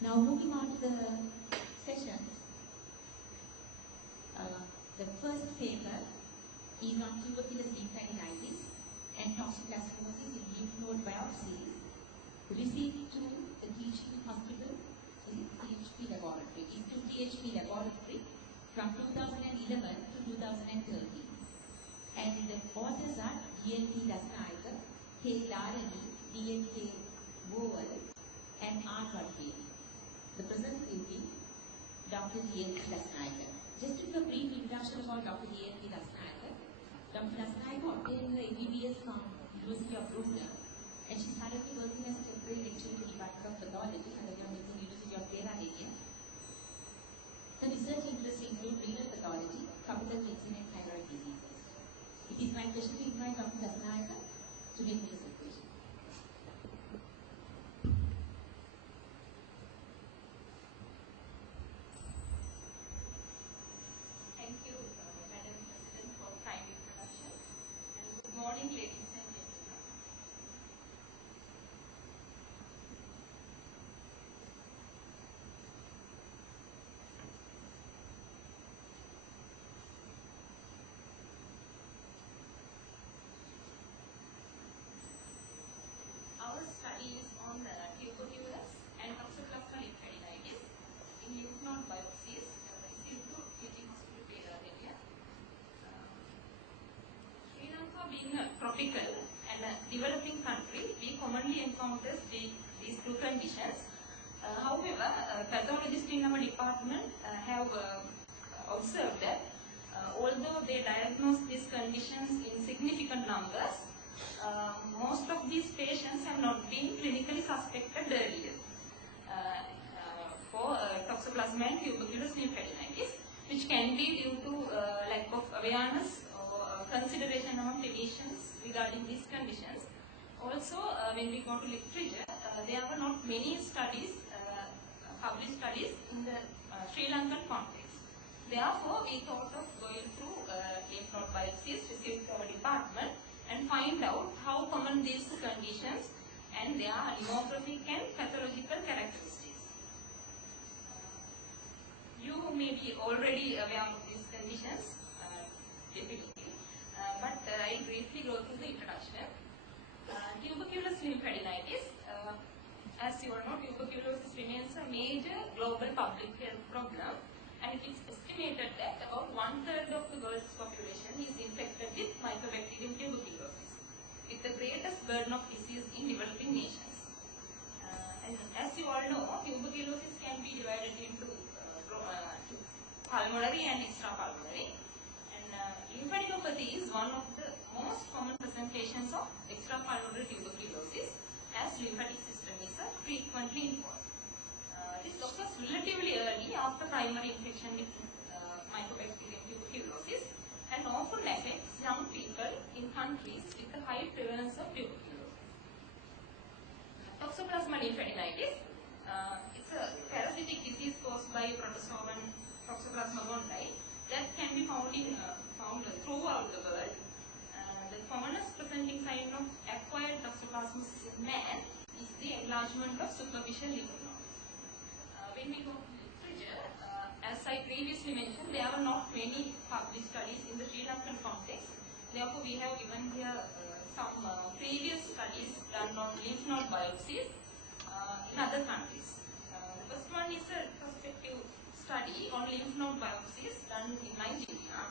Now moving on to the session. The first paper is on tuberculous lymphadenitis and toxoplasmosis in lymph node biopsies received to the THP hospital in THP laboratory, from 2011 to 2013. And the authors are D.L.P.Dasanayake, K.Dharani, D.N.K.Bowal, and R.Waduge. The presenter will be Dr. D.L.P.Dasanayake. Just to give a brief introduction about Dr. D.L.P.Dasanayake. Dr. Dasanayake obtained her MBBS from University of Rwanda, and she's currently working as a temporary lecturer in the Department of Pathology at the University of K.Dharani. Her research interests include renal pathology, tropical cleansing, and thyroid diseases. It is my pleasure to invite Dr. Dasanayake to make the presentation. Thank you, Madam President, for kind introduction. And good morning, ladies and gentlemen. Our study is on the tuberculous and toxoplasmosis lymphadenitis in lymph node biopsies received to teaching hospital K.Dharani. Sri Lanka being a tropical and a developing country, we commonly encounter these two conditions. However, pathologists in our department have observed that although they diagnose these conditions in significant numbers, most of these patients have not been clinically suspected earlier for toxoplasma and tuberculous lymphadenitis, which can be due to lack of awareness or consideration among clinicians regarding these conditions. Also, when we go to literature, there were not many studies, published studies in the Sri Lankan context. Therefore, we thought of going through lymph node biopsies received from our department and find out how common these conditions and their demographic and pathological characteristics. You may be already aware of these conditions, definitely, but I'll briefly go through the introduction. Tuberculous lymphadenitis, as you all know, tuberculosis remains a major global public health problem, and it is estimated that about 1/3 of the world's population is infected with Mycobacterium tuberculosis, with the greatest burden of disease in developing nations. And as you all know, tuberculosis can be divided into pulmonary and extrapulmonary. And lymphadenopathy is one of the most common presentations of extrapulmonary tuberculosis, as lymphatic system is frequently involved. This occurs relatively early after primary infection with Mycobacterium tuberculosis and often affects young people in countries with a high prevalence of tuberculosis. Toxoplasma lymphadenitis, it's a parasitic disease caused by protozoan Toxoplasma gondii that can be found throughout the world. The commonest presenting sign of acquired toxoplasmosis in man is the enlargement of superficial lymph nodes. When we go to literature, as I previously mentioned, there are not many published studies in the Sri Lankan context. Therefore, we have given here some previous studies done on lymph node biopsies in other countries. The first one is a prospective study on lymph node biopsies done in Nigeria.